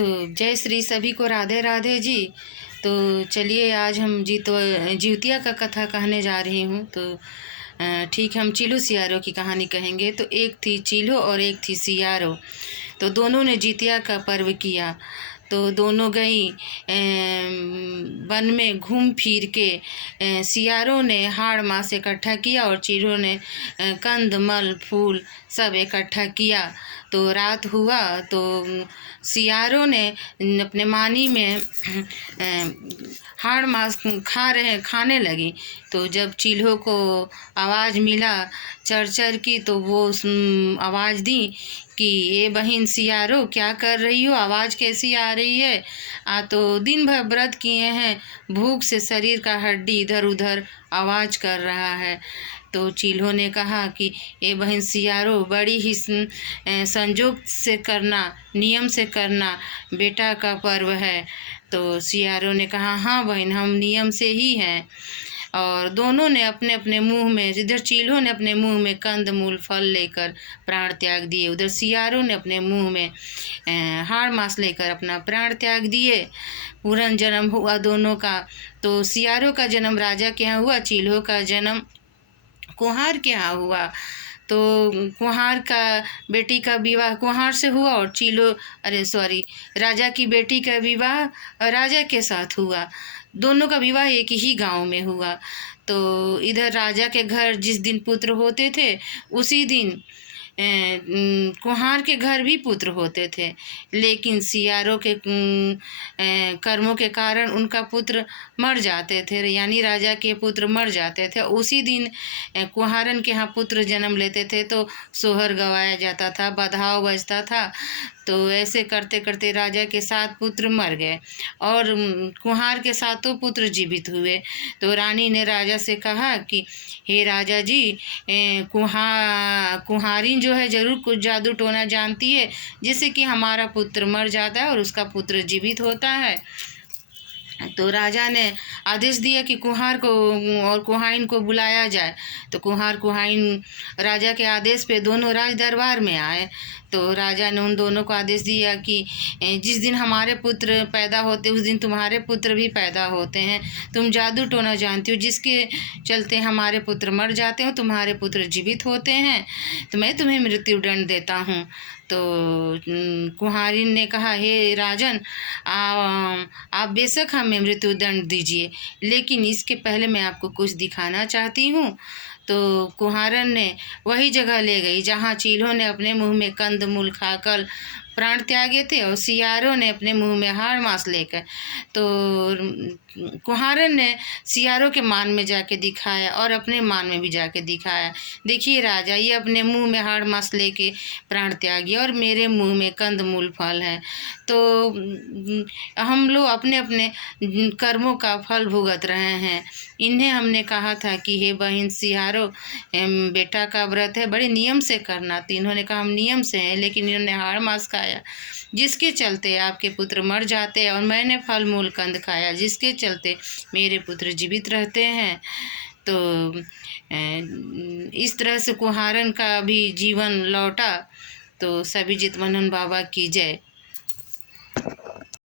तो जय श्री सभी को राधे राधे जी। तो चलिए आज हम जीवतिया का कथा कहने जा रही हूँ। तो ठीक है, हम चीलू सियारो की कहानी कहेंगे। तो एक थी चीलू और एक थी सियारो। तो दोनों ने जीतिया का पर्व किया। तो दोनों गई वन में घूम फिर के सियारों ने हाड़ मास इकट्ठा किया और चीलों ने कंद मल फूल सब इकट्ठा किया। तो रात हुआ तो सियारों ने अपने मानी में हाड़ मास खाने लगी। तो जब चील्हों को आवाज़ मिला चर चर की, तो वो आवाज़ दी कि ये बहन सियारो क्या कर रही हो, आवाज़ कैसी आ रही है? तो दिन भर व्रत किए हैं, भूख से शरीर का हड्डी इधर उधर आवाज़ कर रहा है। तो चील्हों ने कहा कि ये बहन सियारो बड़ी ही संजोग से करना, नियम से करना, बेटा का पर्व है। तो सियारों ने कहा हाँ बहन, हम नियम से ही हैं। और दोनों ने अपने अपने मुंह में, इधर चील्हों ने अपने मुंह में कंद मूल फल लेकर प्राण त्याग दिए, उधर सियारों ने अपने मुंह में हाड़ मांस लेकर अपना प्राण त्याग दिए। पूर्ण जन्म हुआ दोनों का। तो सियारों का जन्म राजा के यहाँ हुआ, चील्हों का जन्म कुम्हार के यहाँ हुआ। तो कुम्हार का बेटी का विवाह कुम्हार से हुआ और राजा की बेटी का विवाह राजा के साथ हुआ। दोनों का विवाह एक ही गांव में हुआ। तो इधर राजा के घर जिस दिन पुत्र होते थे उसी दिन कुम्हार के घर भी पुत्र होते थे, लेकिन सियारों के कर्मों के कारण उनका पुत्र मर जाते थे, यानी राजा के पुत्र मर जाते थे। उसी दिन कुम्हारन के यहाँ पुत्र जन्म लेते थे तो सोहर गवाया जाता था, बधाव बजता था। तो ऐसे करते करते राजा के 7 पुत्र मर गए और कुम्हार के 7 पुत्र जीवित हुए। तो रानी ने राजा से कहा कि हे राजा जी, कुम्हारिन जो है ज़रूर कुछ जादू टोना जानती है, जिससे कि हमारा पुत्र मर जाता है और उसका पुत्र जीवित होता है। तो राजा ने आदेश दिया कि कुम्हार को और कुम्हारिन को बुलाया जाए। तो कुम्हार कुम्हारिन राजा के आदेश पे दोनों राज दरबार में आए। तो राजा ने उन दोनों को आदेश दिया कि जिस दिन हमारे पुत्र पैदा होते उस दिन तुम्हारे पुत्र भी पैदा होते हैं। तुम जादू टोना जानती हो, जिसके चलते हमारे पुत्र मर जाते हो, तुम्हारे पुत्र जीवित होते हैं, तो मैं तुम्हें मृत्युदंड देता हूँ। तो कुम्हारिन ने कहा हे राजन, आप बेशक हमें मृत्युदंड दीजिए, लेकिन इसके पहले मैं आपको कुछ दिखाना चाहती हूँ। तो कुम्हारन ने वही जगह ले गई जहाँ चील्हों ने अपने मुंह में कंद मूल खाकर प्राण त्यागे थे और सियारों ने अपने मुंह में हाड़ मांस लेकर। तो कुम्हारन ने सियारों के मान में जाके दिखाया और अपने मान में भी जाके दिखाया, देखिए राजा, ये अपने मुंह में हाड़ मांस लेके प्राण त्यागी और मेरे मुंह में कंद मूल फल है। तो हम लोग अपने अपने कर्मों का फल भुगत रहे हैं। इन्हें हमने कहा था कि हे बहन सियारो, बेटा का व्रत है, बड़े नियम से करना। तो इन्होंने कहा हम नियम से हैं, लेकिन इन्होंने हाड़ मांस खाया, जिसके चलते आपके पुत्र मर जाते हैं, और मैंने फल मूल कंद खाया, जिसके चलते मेरे पुत्र जीवित रहते हैं। तो इस तरह से कुम्हारन का भी जीवन लौटा। तो सभी चितवनन बाबा की जय।